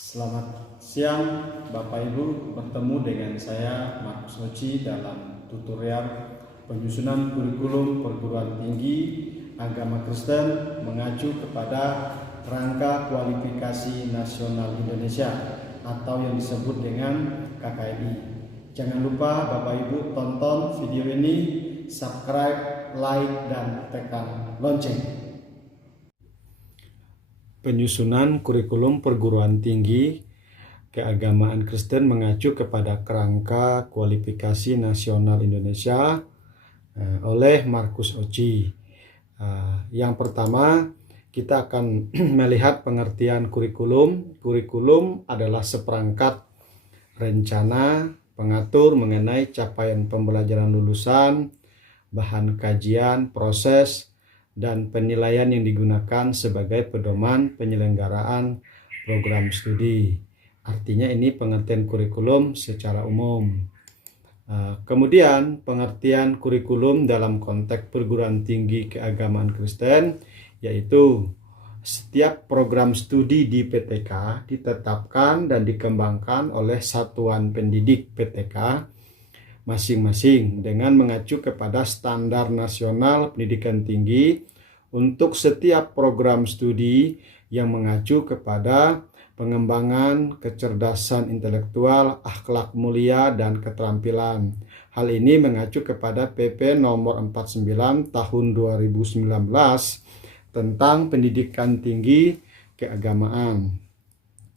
Selamat siang Bapak Ibu, bertemu dengan saya Markus Oci dalam tutorial penyusunan kurikulum perguruan tinggi agama Kristen mengacu kepada Kerangka Kualifikasi Nasional Indonesia atau yang disebut dengan KKNI. Jangan lupa Bapak Ibu tonton video ini, subscribe, like, dan tekan lonceng. Penyusunan kurikulum perguruan tinggi keagamaan Kristen mengacu kepada Kerangka Kualifikasi Nasional Indonesia oleh Markus Oci. Yang pertama, kita akan melihat pengertian kurikulum. Kurikulum adalah seperangkat rencana pengatur mengenai capaian pembelajaran lulusan, bahan kajian, proses, dan penilaian yang digunakan sebagai pedoman penyelenggaraan program studi. Artinya ini pengertian kurikulum secara umum. Kemudian pengertian kurikulum dalam konteks perguruan tinggi keagamaan Kristen, yaitu setiap program studi di PTK ditetapkan dan dikembangkan oleh satuan pendidik PTK masing-masing dengan mengacu kepada standar nasional pendidikan tinggi untuk setiap program studi yang mengacu kepada pengembangan kecerdasan intelektual, akhlak mulia, dan keterampilan. Hal ini mengacu kepada PP nomor 49 tahun 2019 tentang pendidikan tinggi keagamaan.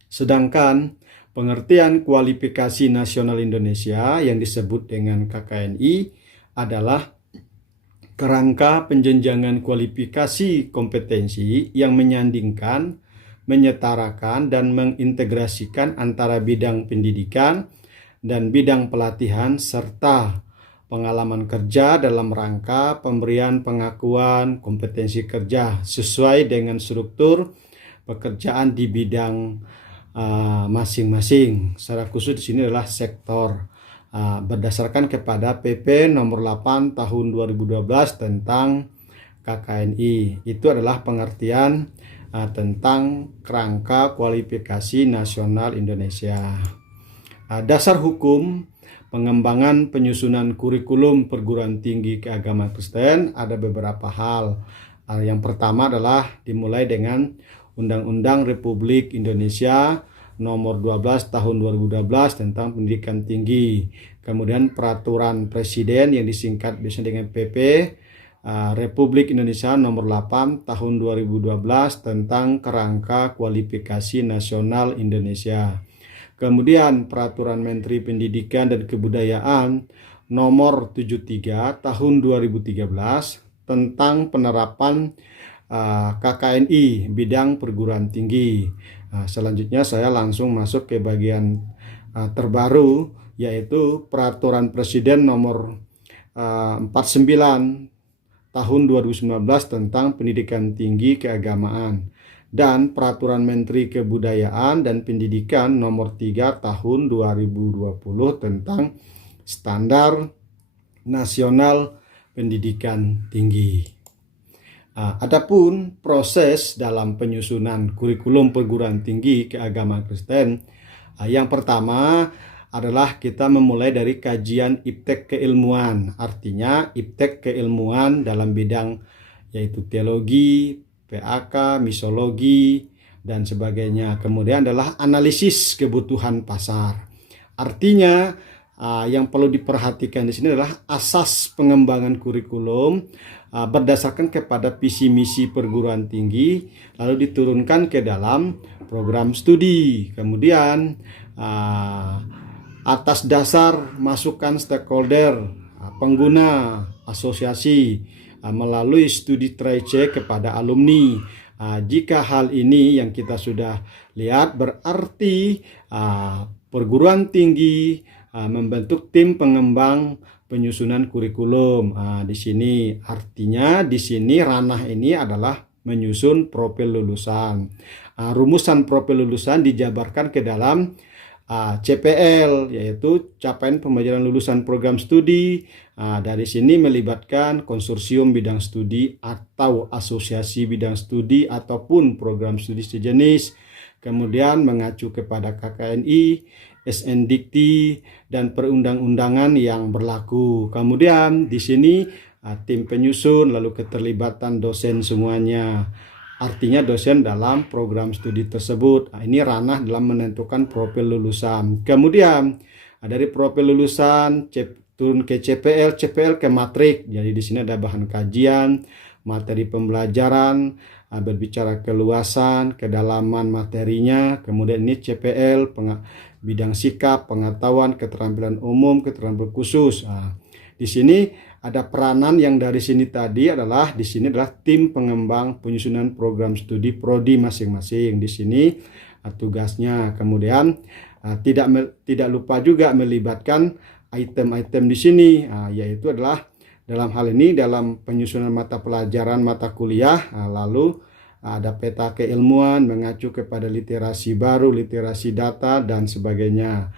Sedangkan pengertian kualifikasi nasional Indonesia yang disebut dengan KKNI adalah kerangka penjenjangan kualifikasi kompetensi yang menyandingkan, menyetarakan, dan mengintegrasikan antara bidang pendidikan dan bidang pelatihan serta pengalaman kerja dalam rangka pemberian pengakuan kompetensi kerja sesuai dengan struktur pekerjaan di bidang masing-masing. Secara khusus di sini adalah sektor berdasarkan kepada PP nomor 8 tahun 2012 tentang KKNI. Itu adalah pengertian tentang Kerangka Kualifikasi Nasional Indonesia. Dasar hukum pengembangan penyusunan kurikulum perguruan tinggi keagamaan Kristen ada beberapa hal. Yang pertama adalah dimulai dengan Undang-Undang Republik Indonesia nomor 12 tahun 2012 tentang pendidikan tinggi. Kemudian peraturan presiden yang disingkat biasanya dengan PP Republik Indonesia nomor 8 tahun 2012 tentang Kerangka Kualifikasi Nasional Indonesia. Kemudian peraturan Menteri Pendidikan dan Kebudayaan nomor 73 tahun 2013 tentang penerapan KKNI bidang perguruan tinggi. Selanjutnya saya langsung masuk ke bagian terbaru, yaitu Peraturan Presiden nomor 49 tahun 2019 tentang pendidikan tinggi keagamaan dan Peraturan Menteri Kebudayaan dan Pendidikan nomor 3 tahun 2020 tentang standar nasional pendidikan tinggi. Adapun proses dalam penyusunan kurikulum perguruan tinggi keagamaan Kristen, yang pertama adalah kita memulai dari kajian iptek keilmuan. Artinya iptek keilmuan dalam bidang yaitu teologi, PAK, misologi, dan sebagainya. Kemudian adalah analisis kebutuhan pasar. Artinya yang perlu diperhatikan di sini adalah asas pengembangan kurikulum berdasarkan kepada visi misi perguruan tinggi lalu diturunkan ke dalam program studi. Kemudian atas dasar masukan stakeholder, pengguna, asosiasi melalui studi trace kepada alumni. Jika hal ini yang kita sudah lihat berarti perguruan tinggi membentuk tim pengembang penyusunan kurikulum. Di sini artinya di sini ranah ini adalah menyusun profil lulusan. Rumusan profil lulusan dijabarkan ke dalam CPL, yaitu capaian pembelajaran lulusan program studi. Dari sini melibatkan konsorsium bidang studi atau asosiasi bidang studi ataupun program studi sejenis. kemudian mengacu kepada KKNI, SNDikti, dan perundang-undangan yang berlaku. Kemudian di sini tim penyusun, lalu keterlibatan dosen semuanya. Artinya dosen dalam program studi tersebut. Ini ranah dalam menentukan profil lulusan. Kemudian dari profil lulusan turun ke CPL, CPL ke matrik. Jadi di sini ada bahan kajian, materi pembelajaran, berbicara keluasan, kedalaman materinya. Kemudian ini CPL, bidang sikap, pengetahuan, keterampilan umum, keterampilan khusus. Di sini ada peranan yang dari sini tadi adalah di sini adalah tim pengembang penyusunan program studi prodi masing-masing. Di sini tugasnya. Kemudian tidak lupa juga melibatkan item-item di sini, yaitu adalah dalam hal ini dalam penyusunan mata pelajaran mata kuliah, lalu ada peta keilmuan mengacu kepada literasi baru, literasi data dan sebagainya.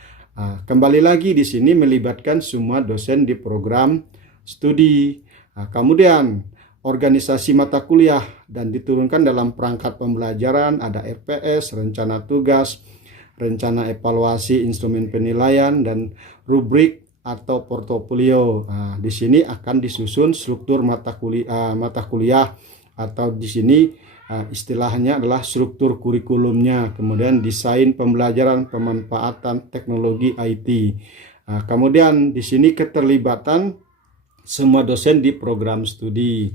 Kembali lagi di sini melibatkan semua dosen di program studi. Kemudian organisasi mata kuliah dan diturunkan dalam perangkat pembelajaran, ada RPS, rencana tugas, rencana evaluasi, instrumen penilaian, dan rubrik atau portofolio. Di sini akan disusun struktur mata kuliah atau di sini istilahnya adalah struktur kurikulumnya, kemudian desain pembelajaran, pemanfaatan teknologi IT. Kemudian di sini keterlibatan semua dosen di program studi.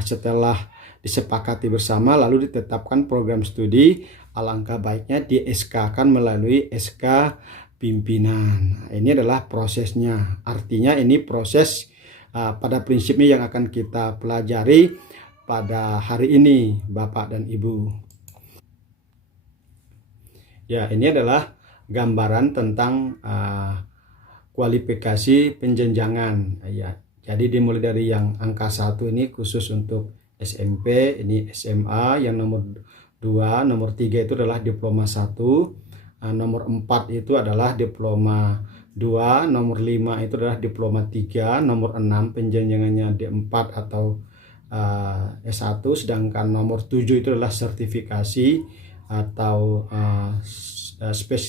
Setelah disepakati bersama lalu ditetapkan program studi, alangkah baiknya di SK-kan melalui SK pimpinan. Ini adalah prosesnya. Artinya ini proses pada prinsipnya yang akan kita pelajari pada hari ini, Bapak dan Ibu. Ya, ini adalah gambaran tentang kualifikasi penjenjangan. Ya, jadi dimulai dari yang angka 1 ini khusus untuk SMP, ini SMA, yang nomor 2, nomor 3 itu adalah diploma 1, nomor 4 itu adalah diploma 2, nomor 5 itu adalah diploma 3, nomor 6 penjenjangannya D4 atau S1, sedangkan nomor 7 itu adalah sertifikasi atau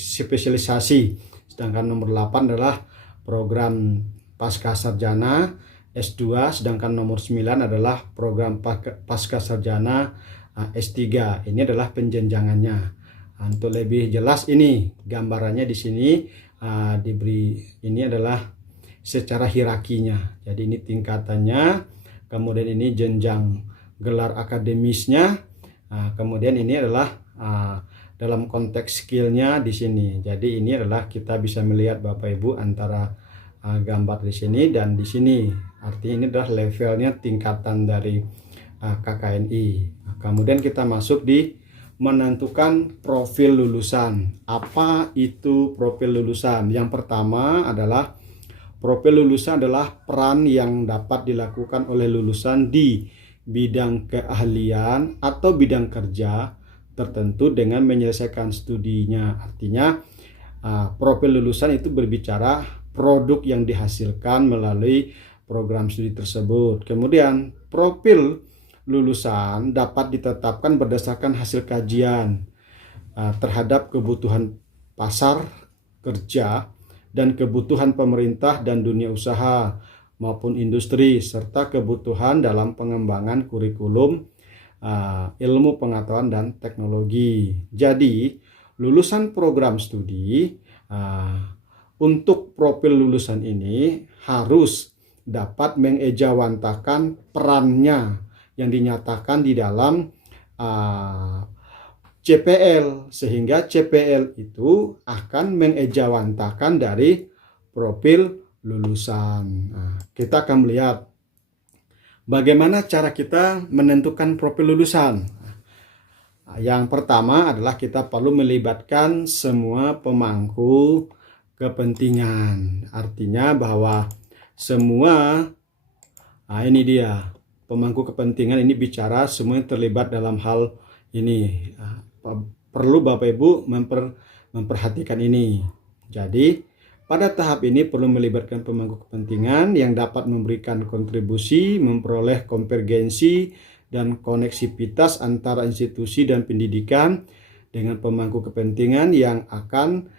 spesialisasi, sedangkan nomor 8 adalah program pasca sarjana S2, sedangkan nomor 9 adalah program pasca sarjana S3. Ini adalah penjenjangannya. Untuk lebih jelas ini gambarannya di sini diberi, ini adalah secara hierarkinya. Jadi ini tingkatannya, kemudian ini jenjang gelar akademisnya, kemudian ini adalah dalam konteks skillnya di sini. Jadi ini adalah kita bisa melihat Bapak Ibu antara gambar di sini dan di sini. Artinya ini adalah levelnya tingkatan dari KKNI. Kemudian kita masuk di menentukan profil lulusan. Apa itu profil lulusan? Yang pertama adalah profil lulusan adalah peran yang dapat dilakukan oleh lulusan di bidang keahlian atau bidang kerja tertentu dengan menyelesaikan studinya. Artinya profil lulusan itu berbicara produk yang dihasilkan melalui program studi tersebut. Kemudian profil lulusan dapat ditetapkan berdasarkan hasil kajian terhadap kebutuhan pasar kerja dan kebutuhan pemerintah dan dunia usaha maupun industri, serta kebutuhan dalam pengembangan kurikulum ilmu pengetahuan dan teknologi. Jadi lulusan program studi untuk profil lulusan ini harus dapat mengejawantakan perannya yang dinyatakan di dalam CPL, sehingga CPL itu akan mengejawantakan dari profil lulusan. Kita akan melihat bagaimana cara kita menentukan profil lulusan. Yang pertama adalah kita perlu melibatkan semua pemangku kepentingan. Artinya bahwa semua, ini dia pemangku kepentingan ini bicara semua yang terlibat dalam hal ini. Perlu Bapak Ibu memperhatikan ini. Jadi pada tahap ini perlu melibatkan pemangku kepentingan yang dapat memberikan kontribusi, memperoleh konvergensi dan koneksivitas antara institusi dan pendidikan dengan pemangku kepentingan yang akan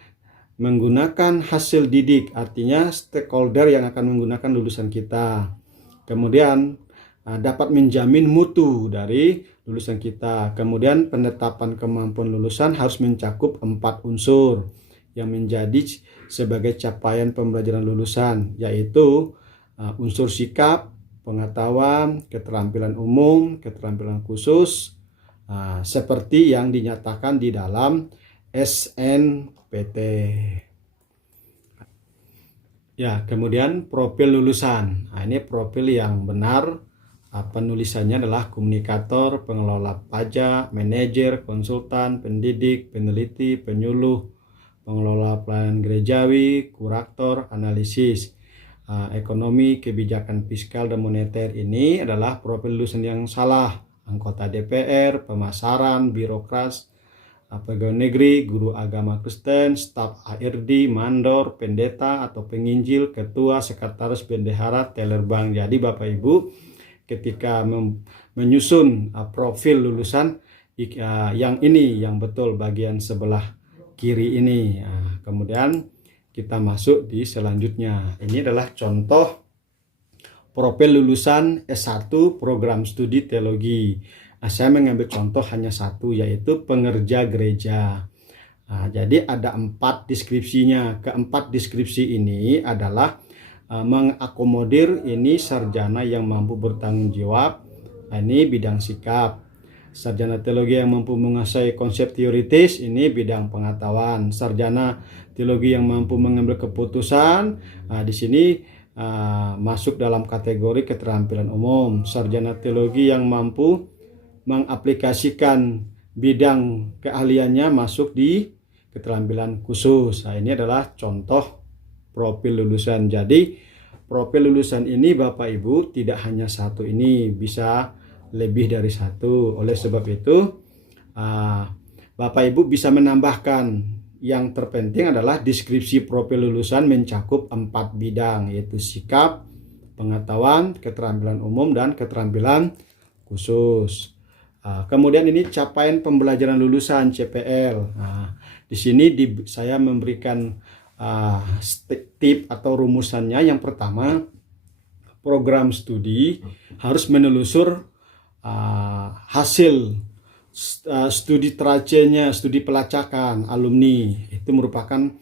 menggunakan hasil didik, artinya stakeholder yang akan menggunakan lulusan kita. Kemudian dapat menjamin mutu dari lulusan kita. Kemudian penetapan kemampuan lulusan harus mencakup 4 unsur yang menjadi sebagai capaian pembelajaran lulusan, yaitu unsur sikap, pengetahuan, keterampilan umum, keterampilan khusus, seperti yang dinyatakan di dalam SNPT. Ya, kemudian profil lulusan. Ini profil yang benar. Penulisannya adalah komunikator, pengelola pajak, manajer, konsultan, pendidik, peneliti, penyuluh, pengelola pelayanan gerejawi, kurator, analisis. Ekonomi, kebijakan fiskal dan moneter ini adalah profil lulusan yang salah. Anggota DPR, pemasaran, birokras, pegawai negeri, guru agama Kristen, staf HRD, mandor, pendeta atau penginjil, ketua, sekretaris, bendahara, teller bank. Jadi Bapak Ibu ketika menyusun profil lulusan yang ini yang betul bagian sebelah kiri ini. Kemudian kita masuk di selanjutnya. Ini adalah contoh profil lulusan S1 program studi teologi. Saya mengambil contoh hanya satu, yaitu pengerja gereja. Jadi ada 4 deskripsinya. Keempat deskripsi ini adalah mengakomodir ini sarjana yang mampu bertanggung jawab. Ini bidang sikap. Sarjana teologi yang mampu menguasai konsep teoritis, ini bidang pengetahuan. Sarjana teologi yang mampu mengambil keputusan, di sini masuk dalam kategori keterampilan umum. Sarjana teologi yang mampu mengaplikasikan bidang keahliannya masuk di keterampilan khusus. Ini adalah contoh profil lulusan. Jadi profil lulusan ini Bapak Ibu tidak hanya satu, ini bisa lebih dari satu. Oleh sebab itu Bapak Ibu bisa menambahkan. Yang terpenting adalah deskripsi profil lulusan mencakup 4 bidang, yaitu sikap, pengetahuan, keterampilan umum, dan keterampilan khusus. Kemudian ini capaian pembelajaran lulusan CPL. Di sini saya memberikan tip atau rumusannya. Yang pertama, program studi harus menelusur hasil studi tracenya, studi pelacakan alumni. Itu merupakan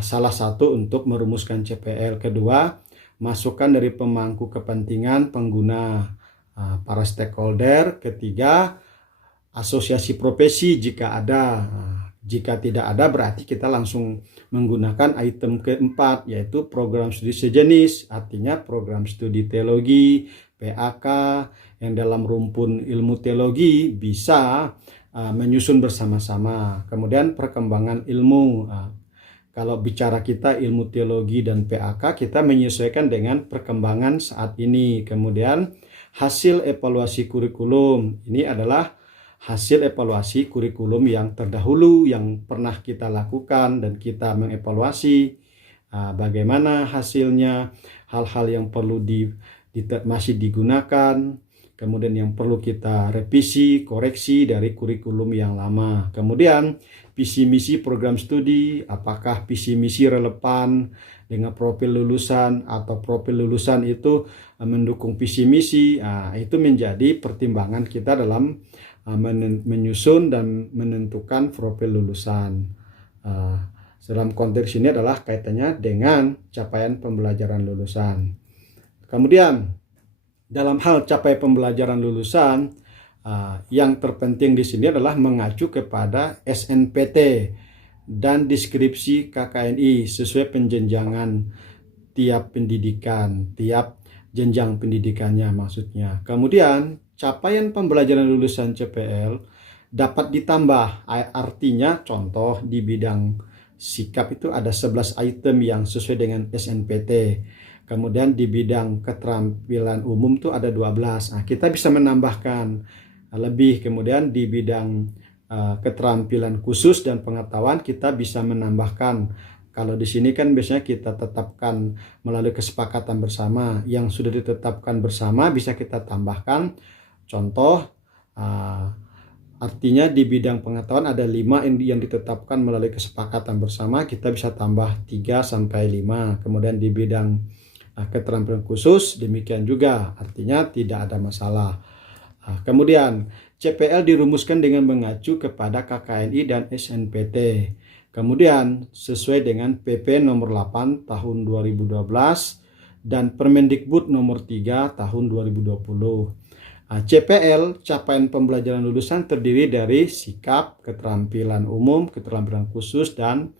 salah satu untuk merumuskan CPL. Kedua, masukan dari pemangku kepentingan pengguna, para stakeholder. Ketiga, asosiasi profesi jika ada. Jika tidak ada, berarti kita langsung menggunakan item keempat, yaitu program studi sejenis, artinya program studi teologi, PAK, yang dalam rumpun ilmu teologi bisa menyusun bersama-sama. Kemudian perkembangan ilmu. Kalau bicara kita ilmu teologi dan PAK, kita menyesuaikan dengan perkembangan saat ini. Kemudian hasil evaluasi kurikulum. Ini adalah hasil evaluasi kurikulum yang terdahulu yang pernah kita lakukan dan kita mengevaluasi bagaimana hasilnya, hal-hal yang perlu masih digunakan, kemudian yang perlu kita revisi, koreksi dari kurikulum yang lama. Kemudian visi misi program studi, apakah visi misi relevan dengan profil lulusan atau profil lulusan itu mendukung visi misi. Itu menjadi pertimbangan kita dalam menyusun dan menentukan profil lulusan. Dalam konteks ini adalah kaitannya dengan capaian pembelajaran lulusan. Kemudian dalam hal capai pembelajaran lulusan, yang terpenting di sini adalah mengacu kepada SNPT dan deskripsi KKNI sesuai penjenjangan tiap pendidikan, tiap jenjang pendidikannya maksudnya. Kemudian capaian pembelajaran lulusan CPL dapat ditambah, artinya contoh di bidang sikap itu ada 11 item yang sesuai dengan SNPT. Kemudian di bidang keterampilan umum itu ada 12. Kita bisa menambahkan lebih. Kemudian di bidang keterampilan khusus dan pengetahuan kita bisa menambahkan. Kalau di sini kan biasanya kita tetapkan melalui kesepakatan bersama. Yang sudah ditetapkan bersama bisa kita tambahkan. Contoh Artinya di bidang pengetahuan ada 5 yang ditetapkan melalui kesepakatan bersama, kita bisa tambah 3 sampai 5. Kemudian di bidang keterampilan khusus demikian juga, artinya tidak ada masalah. Kemudian CPL dirumuskan dengan mengacu kepada KKNI dan SNPT. Kemudian sesuai dengan PP nomor 8 tahun 2012 dan Permendikbud nomor 3 tahun 2020. CPL, capaian pembelajaran lulusan, terdiri dari sikap, keterampilan umum, keterampilan khusus, dan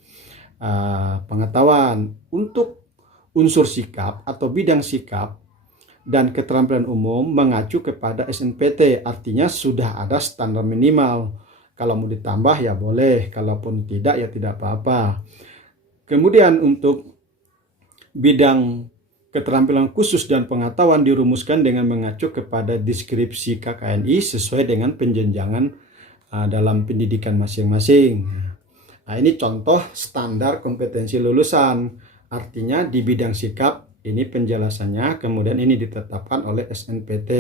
pengetahuan. Untuk unsur sikap atau bidang sikap dan keterampilan umum mengacu kepada SNPT, artinya sudah ada standar minimal. Kalau mau ditambah ya boleh, kalaupun tidak ya tidak apa-apa. Kemudian untuk bidang keterampilan khusus dan pengetahuan dirumuskan dengan mengacu kepada deskripsi KKNI sesuai dengan penjenjangan dalam pendidikan masing-masing. Nah, ini contoh standar kompetensi lulusan. Artinya di bidang sikap ini penjelasannya, kemudian ini ditetapkan oleh SNPT.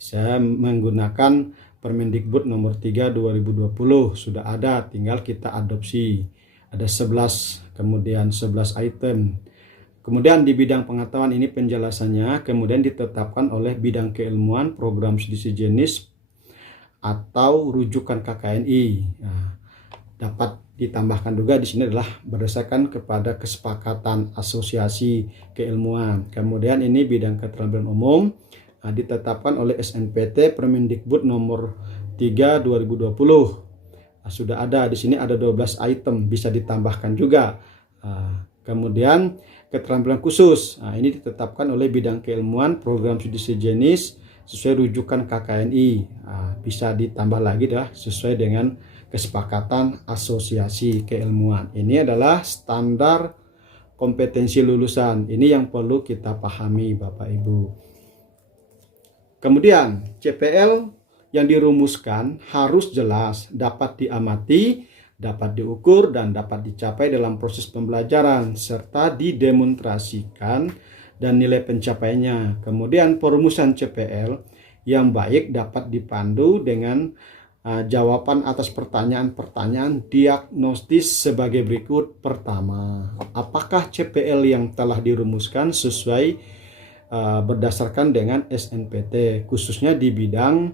Saya menggunakan Permendikbud nomor 3 2020, sudah ada, tinggal kita adopsi. Ada 11, kemudian 11 item. Kemudian di bidang pengetahuan ini penjelasannya kemudian ditetapkan oleh bidang keilmuan, program studi jenis atau rujukan KKNI. Nah, dapat ditambahkan juga di sini adalah berdasarkan kepada kesepakatan asosiasi keilmuan. Kemudian ini bidang keterampilan umum ditetapkan oleh SNPT Permendikbud nomor 3 2020. Sudah ada di sini, ada 12 item, bisa ditambahkan juga. Kemudian keterampilan khusus, ini ditetapkan oleh bidang keilmuan, program studi sejenis sesuai rujukan KKNI. Bisa ditambah lagi dah sesuai dengan kesepakatan asosiasi keilmuan. Ini adalah standar kompetensi lulusan. Ini yang perlu kita pahami Bapak Ibu. Kemudian CPL yang dirumuskan harus jelas, dapat diamati, dapat diukur, dan dapat dicapai dalam proses pembelajaran, serta didemonstrasikan dan nilai pencapaiannya. Kemudian perumusan CPL yang baik dapat dipandu dengan jawaban atas pertanyaan-pertanyaan diagnostis sebagai berikut. Pertama, apakah CPL yang telah dirumuskan sesuai berdasarkan dengan SNPT, khususnya di bidang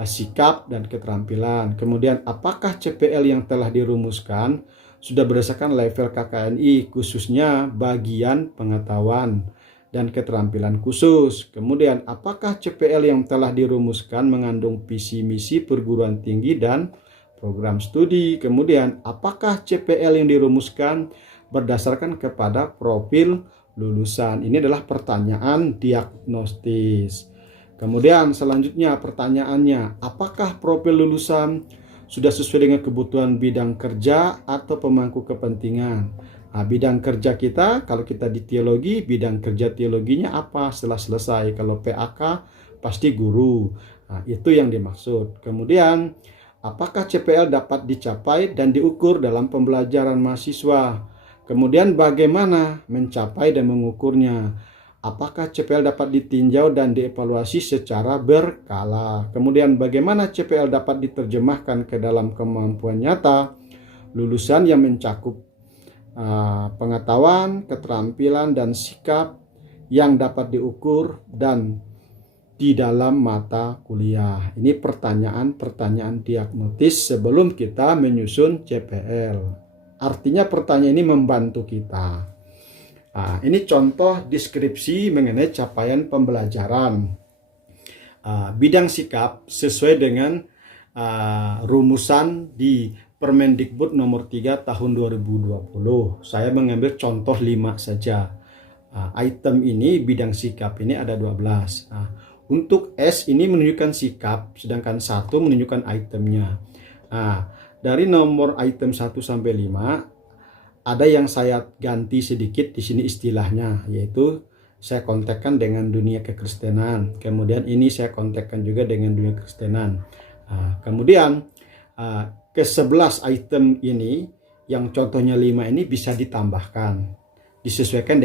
sikap dan keterampilan. Kemudian, apakah CPL yang telah dirumuskan sudah berdasarkan level KKNI, khususnya bagian pengetahuan dan keterampilan khusus. Kemudian, apakah CPL yang telah dirumuskan mengandung visi misi perguruan tinggi dan program studi. Kemudian, apakah CPL yang dirumuskan berdasarkan kepada profil lulusan. Ini adalah pertanyaan diagnostis. Kemudian selanjutnya pertanyaannya, apakah profil lulusan sudah sesuai dengan kebutuhan bidang kerja atau pemangku kepentingan? Bidang kerja kita, kalau kita di teologi, bidang kerja teologinya apa setelah selesai? Kalau PAK pasti guru. Itu yang dimaksud. Kemudian, apakah CPL dapat dicapai dan diukur dalam pembelajaran mahasiswa? Kemudian bagaimana mencapai dan mengukurnya? Apakah CPL dapat ditinjau dan dievaluasi secara berkala? Kemudian bagaimana CPL dapat diterjemahkan ke dalam kemampuan nyata lulusan yang mencakup pengetahuan, keterampilan, dan sikap yang dapat diukur dan di dalam mata kuliah. Ini pertanyaan-pertanyaan diagnostis sebelum kita menyusun CPL. Artinya pertanyaan ini membantu kita. Ini contoh deskripsi mengenai capaian pembelajaran. Bidang sikap sesuai dengan rumusan di Permendikbud nomor 3 tahun 2020. Saya mengambil contoh 5 saja. Item ini, bidang sikap ini ada 12. Untuk S ini menunjukkan sikap, sedangkan 1 menunjukkan itemnya. Dari nomor item 1 sampai 5 ada yang saya ganti sedikit di sini istilahnya, yaitu saya kontekkan dengan dunia kekristenan. Kemudian ini saya kontekkan juga dengan dunia kekristenan. Kemudian ke 11 item ini yang contohnya 5 ini bisa ditambahkan, disesuaikan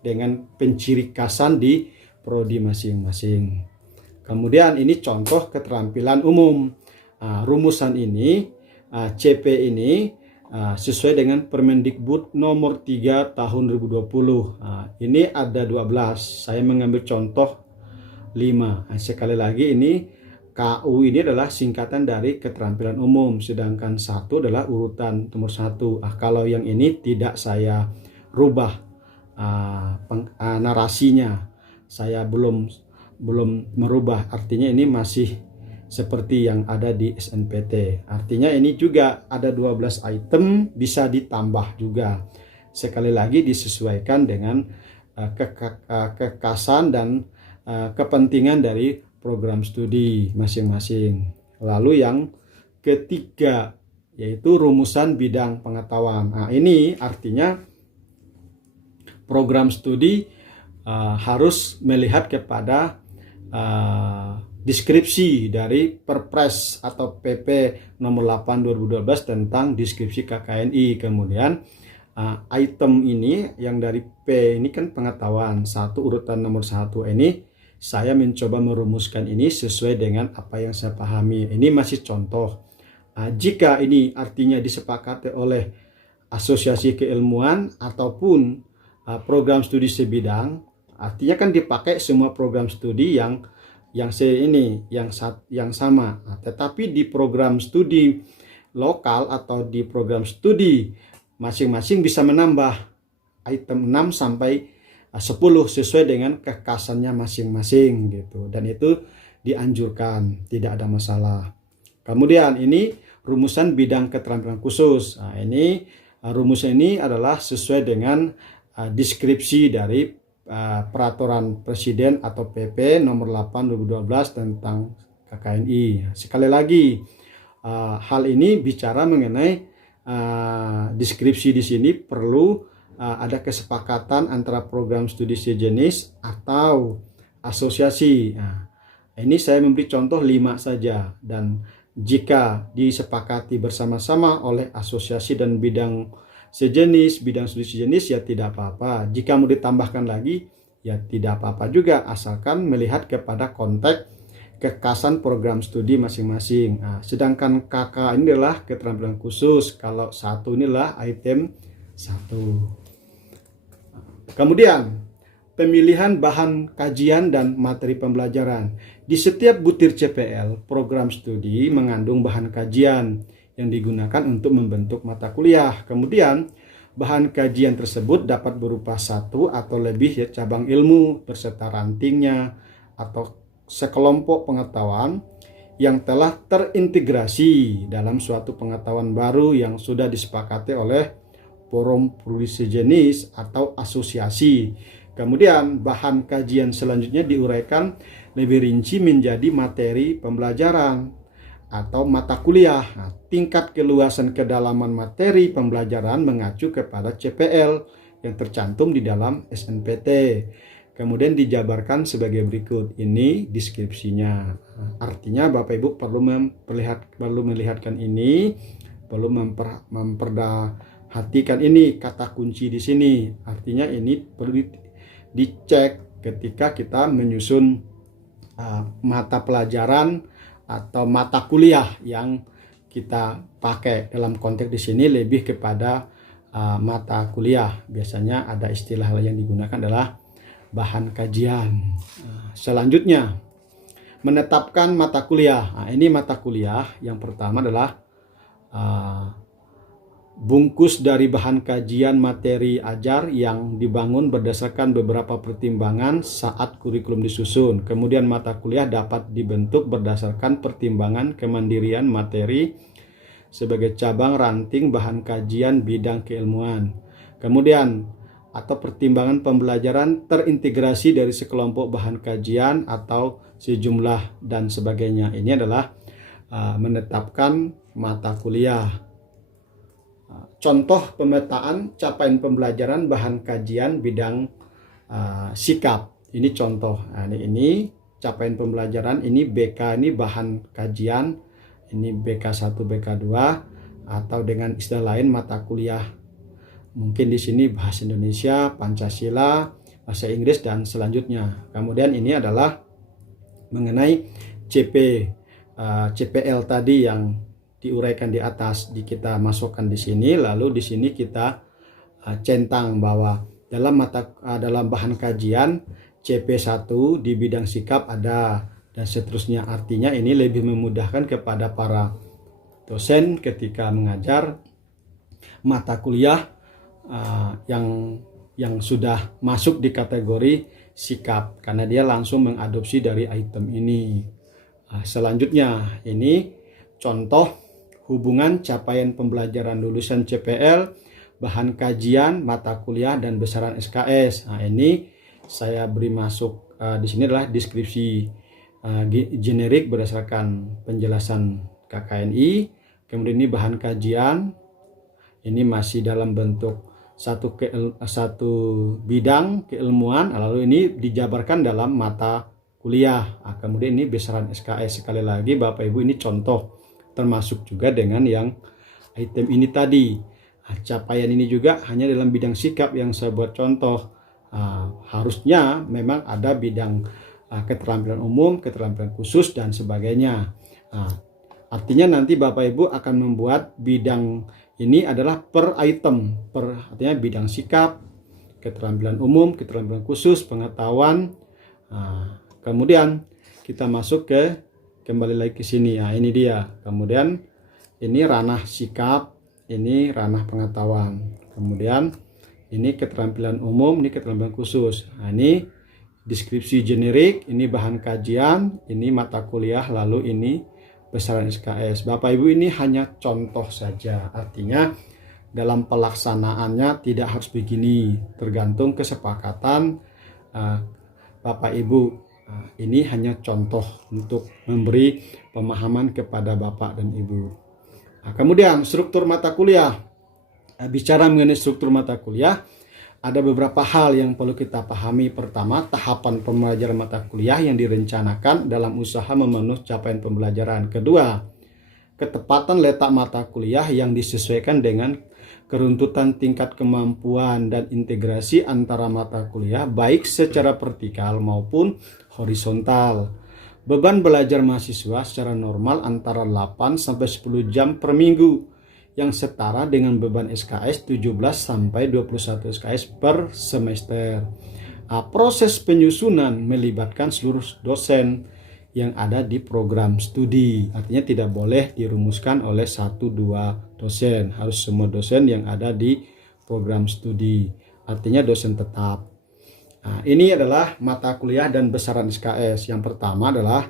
dengan pencirikasan di prodi masing-masing. Kemudian ini contoh keterampilan umum. rumusan ini, CP ini sesuai dengan Permendikbud nomor 3 tahun 2020. Ini ada 12. Saya mengambil contoh 5. Sekali lagi, ini KU ini adalah singkatan dari keterampilan umum, sedangkan 1 adalah urutan nomor 1. Kalau yang ini tidak saya rubah narasinya, saya belum merubah, artinya ini masih seperti yang ada di SNPT. Artinya ini juga ada 12 item, bisa ditambah juga. Sekali lagi disesuaikan dengan kekasan dan kepentingan dari program studi masing-masing. Lalu yang ketiga yaitu rumusan bidang pengetahuan. Ini artinya program studi harus melihat kepada deskripsi dari Perpres atau PP nomor 8 2012 tentang deskripsi KKNI. Kemudian item ini yang dari P ini kan pengetahuan, 1 urutan nomor 1 ini saya mencoba merumuskan ini sesuai dengan apa yang saya pahami. Ini masih contoh. Jika ini artinya disepakati oleh asosiasi keilmuan ataupun program studi sebidang, artinya kan dipakai semua program studi yang sama. Tetapi di program studi lokal atau di program studi masing-masing bisa menambah item 6 sampai 10 sesuai dengan kekasannya masing-masing gitu. Dan itu dianjurkan, tidak ada masalah. Kemudian ini rumusan bidang keterampilan khusus. Ini rumusan ini adalah sesuai dengan deskripsi dari Peraturan Presiden atau PP nomor 8 2012 tentang KKNI. Sekali lagi, hal ini bicara mengenai deskripsi di sini perlu ada kesepakatan antara program studi sejenis atau asosiasi. Ini saya memberi contoh 5 saja, dan jika disepakati bersama-sama oleh asosiasi dan bidang studi sejenis ya tidak apa-apa. Jika mau ditambahkan lagi ya tidak apa-apa juga, asalkan melihat kepada konteks kekasan program studi masing-masing. Sedangkan KK ini adalah keterampilan khusus, kalau 1 inilah item 1. Kemudian pemilihan bahan kajian dan materi pembelajaran. Di setiap butir CPL, program studi mengandung bahan kajian yang digunakan untuk membentuk mata kuliah. Kemudian bahan kajian tersebut dapat berupa 1 atau lebih cabang ilmu beserta rantingnya atau sekelompok pengetahuan yang telah terintegrasi dalam suatu pengetahuan baru yang sudah disepakati oleh forum studi sejenis atau asosiasi. Kemudian bahan kajian selanjutnya diuraikan lebih rinci menjadi materi pembelajaran atau mata kuliah. Tingkat keluasan kedalaman materi pembelajaran mengacu kepada CPL yang tercantum di dalam SNPT. Kemudian dijabarkan sebagai berikut. Ini deskripsinya. Artinya Bapak Ibu perlu melihatkan ini, perlu memperhatikan ini kata kunci di sini. Artinya ini perlu dicek ketika kita menyusun mata pelajaran atau mata kuliah yang kita pakai. Dalam konteks di sini lebih kepada mata kuliah. Biasanya ada istilah yang digunakan adalah bahan kajian. Selanjutnya menetapkan mata kuliah. Ini mata kuliah yang pertama adalah bungkus dari bahan kajian materi ajar yang dibangun berdasarkan beberapa pertimbangan saat kurikulum disusun. Kemudian mata kuliah dapat dibentuk berdasarkan pertimbangan kemandirian materi sebagai cabang ranting bahan kajian bidang keilmuan. Kemudian atau pertimbangan pembelajaran terintegrasi dari sekelompok bahan kajian atau sejumlah dan sebagainya. Ini adalah menetapkan mata kuliah. Contoh pemetaan capaian pembelajaran bahan kajian bidang sikap. Ini contoh. Ini capaian pembelajaran, ini BK, ini bahan kajian, ini BK1, BK2, atau dengan istilah lain mata kuliah. Mungkin di sini bahasa Indonesia, Pancasila, bahasa Inggris dan selanjutnya. Kemudian ini adalah mengenai CP. CPL tadi yang diuraikan di atas kita masukkan di sini, lalu di sini kita centang bahwa dalam bahan kajian CP1 di bidang sikap ada dan seterusnya. Artinya ini lebih memudahkan kepada para dosen ketika mengajar mata kuliah yang sudah masuk di kategori sikap, karena dia langsung mengadopsi dari item ini. Selanjutnya ini contoh hubungan capaian pembelajaran lulusan CPL, bahan kajian, mata kuliah, dan besaran SKS. Ini saya beri masuk di sini adalah deskripsi generik berdasarkan penjelasan KKNI. Kemudian ini bahan kajian, ini masih dalam bentuk satu bidang keilmuan, lalu ini dijabarkan dalam mata kuliah. Kemudian ini besaran SKS. Sekali lagi Bapak Ibu, ini contoh, termasuk juga dengan yang item ini tadi. Capaian ini juga hanya dalam bidang sikap yang saya buat contoh. Harusnya memang ada bidang keterampilan umum, keterampilan khusus, dan sebagainya. Artinya nanti Bapak Ibu akan membuat bidang ini adalah per item, artinya bidang sikap, keterampilan umum, keterampilan khusus, pengetahuan. Kemudian kita masuk kembali lagi ke sini. Ini dia. Kemudian ini ranah sikap, ini ranah pengetahuan. Kemudian ini keterampilan umum, ini keterampilan khusus. Ini deskripsi generik, ini bahan kajian, ini mata kuliah, lalu ini besaran SKS. Bapak Ibu, ini hanya contoh saja. Artinya dalam pelaksanaannya tidak harus begini, tergantung kesepakatan Bapak Ibu. Ini hanya contoh untuk memberi pemahaman kepada Bapak dan Ibu. Kemudian struktur mata kuliah. Bicara mengenai struktur mata kuliah, ada beberapa hal yang perlu kita pahami. Pertama, tahapan pembelajaran mata kuliah yang direncanakan dalam usaha memenuhi capaian pembelajaran. Kedua, ketepatan letak mata kuliah yang disesuaikan dengan keruntutan tingkat kemampuan dan integrasi antara mata kuliah baik secara vertikal maupun horizontal. Beban belajar mahasiswa secara normal antara 8 sampai 10 jam per minggu, yang setara dengan beban SKS 17 sampai 21 SKS per semester. Proses penyusunan melibatkan seluruh dosen yang ada di program studi. Artinya tidak boleh dirumuskan oleh 1-2 dosen, harus semua dosen yang ada di program studi. Artinya dosen tetap. Ini adalah mata kuliah dan besaran SKS. Yang pertama adalah,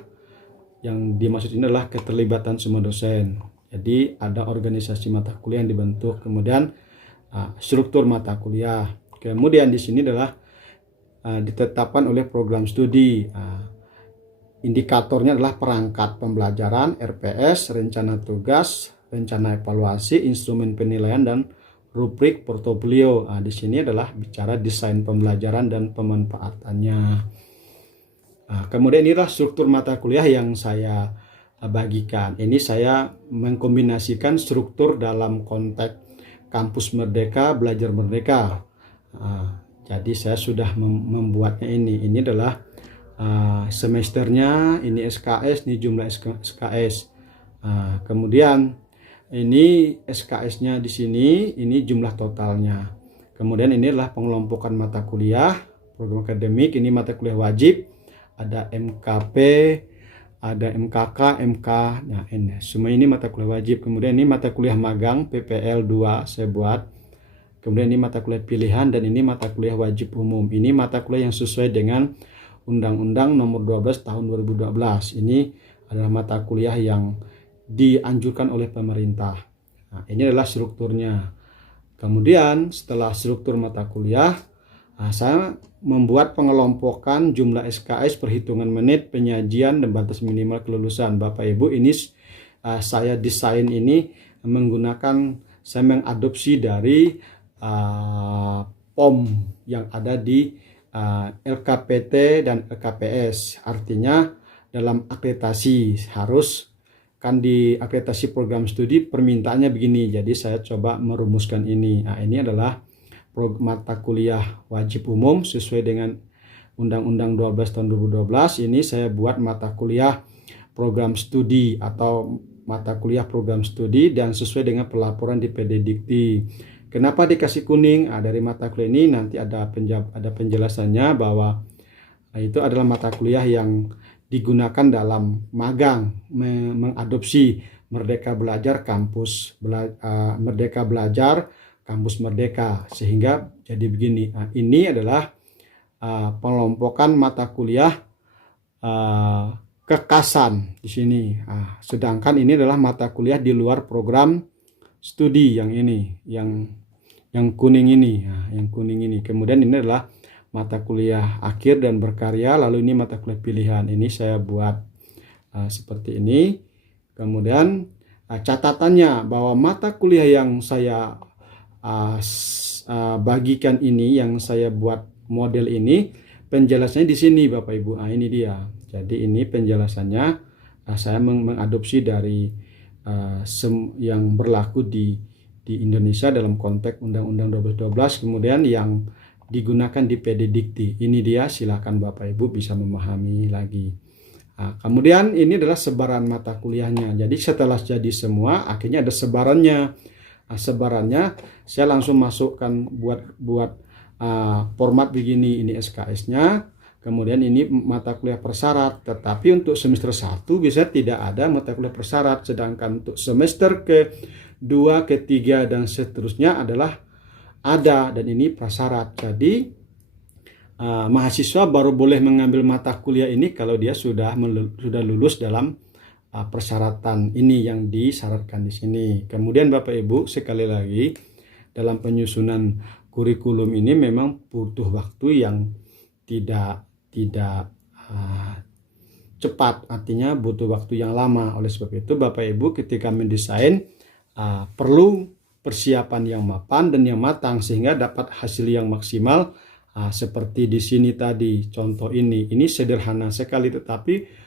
yang dimaksud ini adalah keterlibatan semua dosen. Jadi ada organisasi mata kuliah yang dibentuk, kemudian struktur mata kuliah. Kemudian di sini adalah ditetapkan oleh program studi. Indikatornya adalah perangkat pembelajaran, RPS, rencana tugas, rencana evaluasi, instrumen penilaian, dan rubrik portofolio. Di sini adalah bicara desain pembelajaran dan pemanfaatannya. Kemudian inilah struktur mata kuliah yang saya bagikan. Ini saya mengkombinasikan struktur dalam konteks kampus merdeka, belajar merdeka. Jadi saya sudah membuatnya ini. Ini adalah semesternya, ini SKS, ini jumlah SKS. Kemudian ini SKS-nya di sini, ini jumlah totalnya. Kemudian ini adalah pengelompokan mata kuliah, program akademik, ini mata kuliah wajib, ada MKP, ada MKK, MK, semua ini mata kuliah wajib. Kemudian ini mata kuliah magang, PPL 2 saya buat. Kemudian ini mata kuliah pilihan, dan ini mata kuliah wajib umum. Ini mata kuliah yang sesuai dengan Undang-Undang Nomor 12 Tahun 2012. Ini adalah mata kuliah yang dianjurkan oleh pemerintah. Ini adalah strukturnya. Kemudian setelah struktur mata kuliah, saya membuat pengelompokan jumlah SKS, perhitungan menit, penyajian, dan batas minimal kelulusan. Bapak Ibu, ini saya desain ini menggunakan, saya mengadopsi dari POM yang ada di LKPT dan LKPS. Artinya dalam akreditasi harus, kan di akreditasi program studi permintaannya begini. Jadi saya coba merumuskan ini. Ini adalah mata kuliah wajib umum sesuai dengan Undang-Undang 12 tahun 2012. Ini saya buat mata kuliah program studi atau mata kuliah program studi dan sesuai dengan pelaporan di PD Dikti. Kenapa dikasih kuning? Dari mata kuliah ini nanti ada penjelasannya bahwa itu adalah mata kuliah yang digunakan dalam magang mengadopsi Merdeka Belajar Merdeka Belajar Kampus Merdeka, sehingga jadi begini. Ini adalah pengelompokan mata kuliah kekasan di sini. Sedangkan ini adalah mata kuliah di luar program studi yang ini, yang kuning ini, yang kuning ini. Kemudian ini adalah mata kuliah akhir dan berkarya, lalu ini mata kuliah pilihan. Ini saya buat seperti ini. Kemudian catatannya bahwa mata kuliah yang saya bagikan ini, yang saya buat model ini, penjelasannya di sini Bapak Ibu. Ini dia. Jadi ini penjelasannya saya mengadopsi dari yang berlaku di Indonesia dalam konteks Undang-Undang 1212, kemudian yang digunakan di PD Dikti. Ini dia, silakan Bapak Ibu bisa memahami lagi. Kemudian ini adalah sebaran mata kuliahnya. Jadi setelah jadi semua, akhirnya ada sebarannya. Sebarannya saya langsung masukkan buat format begini. Ini SKS-nya. Kemudian ini mata kuliah persyarat. Tetapi untuk semester 1 bisa tidak ada mata kuliah persyarat. Sedangkan untuk semester ke-2, ke-3 dan seterusnya adalah ada, dan ini prasyarat. Jadi mahasiswa baru boleh mengambil mata kuliah ini kalau dia sudah lulus dalam persyaratan ini yang disyaratkan di sini. Kemudian Bapak Ibu, sekali lagi, dalam penyusunan kurikulum ini memang butuh waktu yang tidak cepat, artinya butuh waktu yang lama. Oleh sebab itu Bapak Ibu ketika mendesain perlu persiapan yang mapan dan yang matang sehingga dapat hasil yang maksimal. Seperti di sini tadi contoh ini sederhana sekali, tetapi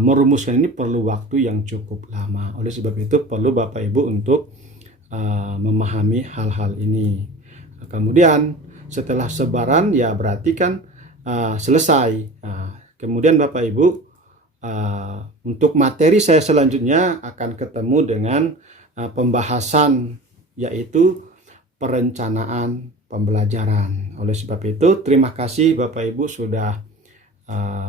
merumuskan ini perlu waktu yang cukup lama. Oleh sebab itu perlu Bapak Ibu untuk memahami hal-hal ini. Kemudian setelah sebaran ya berarti kan selesai. Kemudian Bapak Ibu untuk materi saya selanjutnya akan ketemu dengan pembahasan, yaitu perencanaan pembelajaran. Oleh sebab itu terima kasih Bapak Ibu sudah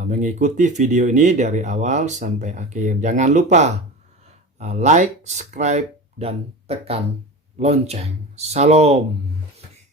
mengikuti video ini dari awal sampai akhir. Jangan lupa like, subscribe, dan tekan lonceng. Salam.